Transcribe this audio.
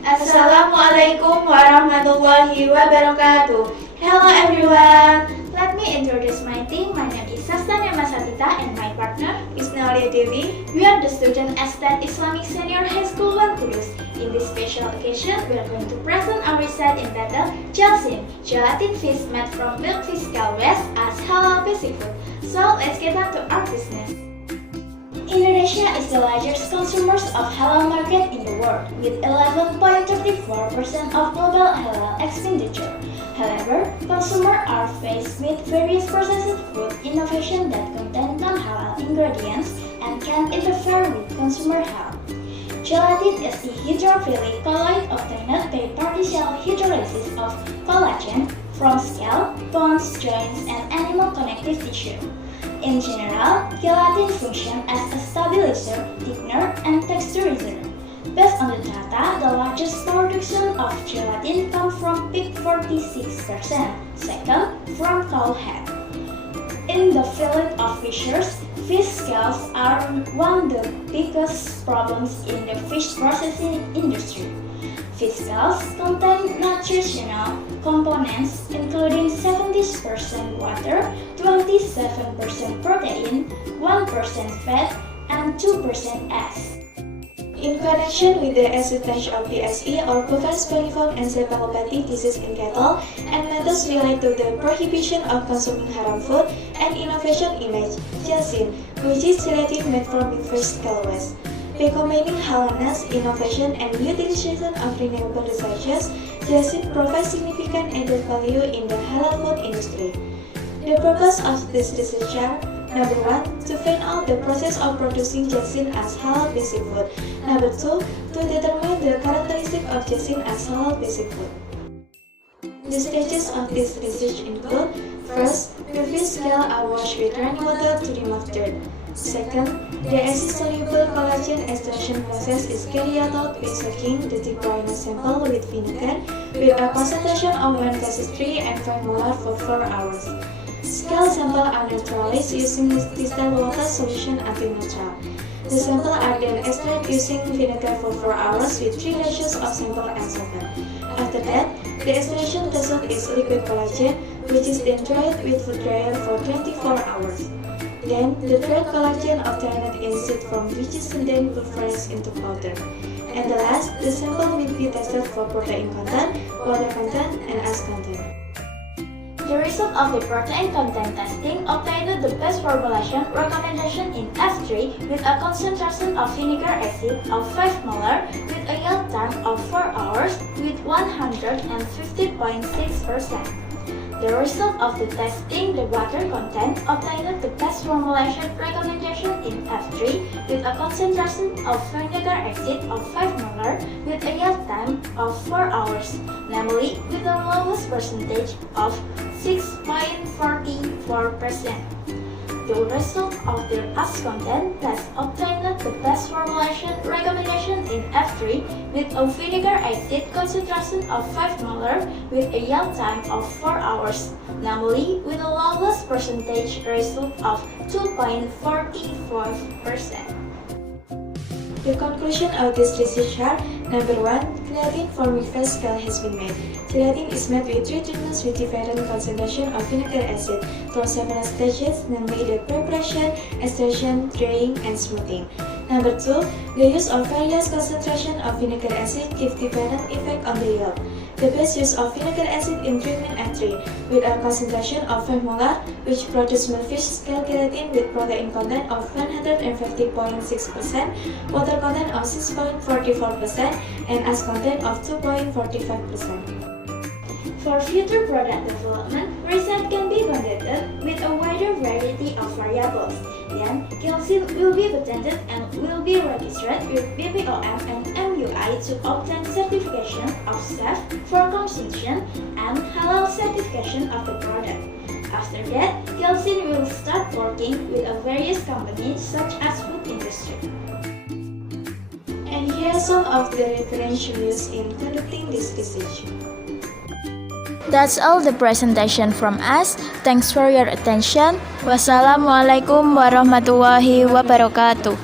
Assalamualaikum warahmatullahi wabarakatuh. Hello everyone. Let me introduce my team. My name is Nayma and my partner is Aulia Devi. We are the students at Islamic Senior High School 1 Kudus. In this special occasion, we are going to present our research entitled Gelsin, gelatin fish made from milkfish scale waste as halal basic food. So let's get on to our business. Indonesia is the largest consumer of halal market in the world, with 11.34% of global halal expenditure. However, consumers are faced with various processed food innovation that contain non-halal ingredients and can interfere with consumer health. Gelatin is a hydrophilic colloid obtained by partial hydrolysis of collagen from scale, bones, joints, and animal connective tissue. In general, gelatin functions as a stabilizer, thickener, and texturizer. Based on the data, the largest production of gelatin comes from pig 46%, second from cow head. In the field of fishes, fish scales are one of the biggest problems in the fish processing industry. Fish scales contain nutritional components including 70% water, 27% protein, 1% fat, and 2% S. In connection with the existence of PSE or Poverty-Spaniform encephalopathy disease in cattle and methods related to the prohibition of consuming haram food and innovation image, Gelsin, which is gelatin made from milkfish scale waste. By combining halal-ness, innovation, and utilization of renewable resources, Gelsin provides significant added value in the halal food industry. The purpose of this research are: Number 1, to find out the process of producing Gelsin as halal basic food. Number 2, to determine the characteristic of Gelsin as halal basic food. The stages of this research include: first, the fish scales are washed with running water to remove dirt. Second, the acid-soluble collagen extraction process is carried out by soaking the decoying sample with vinegar with a concentration of 1/3 and 5 molar for 4 hours. Scale samples are neutralized using distilled water solution until neutral. The samples are then extracted using vinegar for 4 hours with 3 ratios of sample and solvent. After that, the extraction result is liquid collagen, which is then dried with food dryer for 24 hours. Then, the dried collagen obtained in seed from which is then pulverized into powder. And the last, the sample will be tested for protein content, water content, and ash content. The result of the protein content testing obtained the best formulation recommendation in F3 with a concentration of vinegar acid of 5 molar with a yield time of 4 hours with 150.6%. The result of the testing the water content obtained the best formulation recommendation in F3 with a concentration of vinegar acid of 5 molar with a yield time of 4 hours, namely with the lowest percentage of 6.44%. The result of the ash content test obtained the best formulation recommendation in F3 with a vinegar acid concentration of 5 molar with a yield time of 4 hours, namely with the lowest percentage result of 2.45%. The conclusion of this research are: Number 1, gelatin for milkfish scale has been made. Gelatin is made with 3 treatments with different concentration of vinegar acid through several stages, namely the preparation, extraction, drying, and smoothing. Number 2, the use of various concentration of vinegar acid gives different effect on the yield. The best use of vinegar acid in treatment F3 with a concentration of 5 molar, which produces milkfish scale gelatin with protein content of 150.6%, water content of 6.44%, and ash content of 2.45%. For future product development, research can be conducted with a wider variety of variables. Then, Gelsin will be patented and will be registered with BPOM and MUI to obtain certification of safe for consumption and halal certification of the product. After that, Gelsin will start working with various companies such as food industry. And here are some of the reference used in conducting this research. That's all the presentation from us. Thanks for your attention. Wassalamualaikum warahmatullahi wabarakatuh.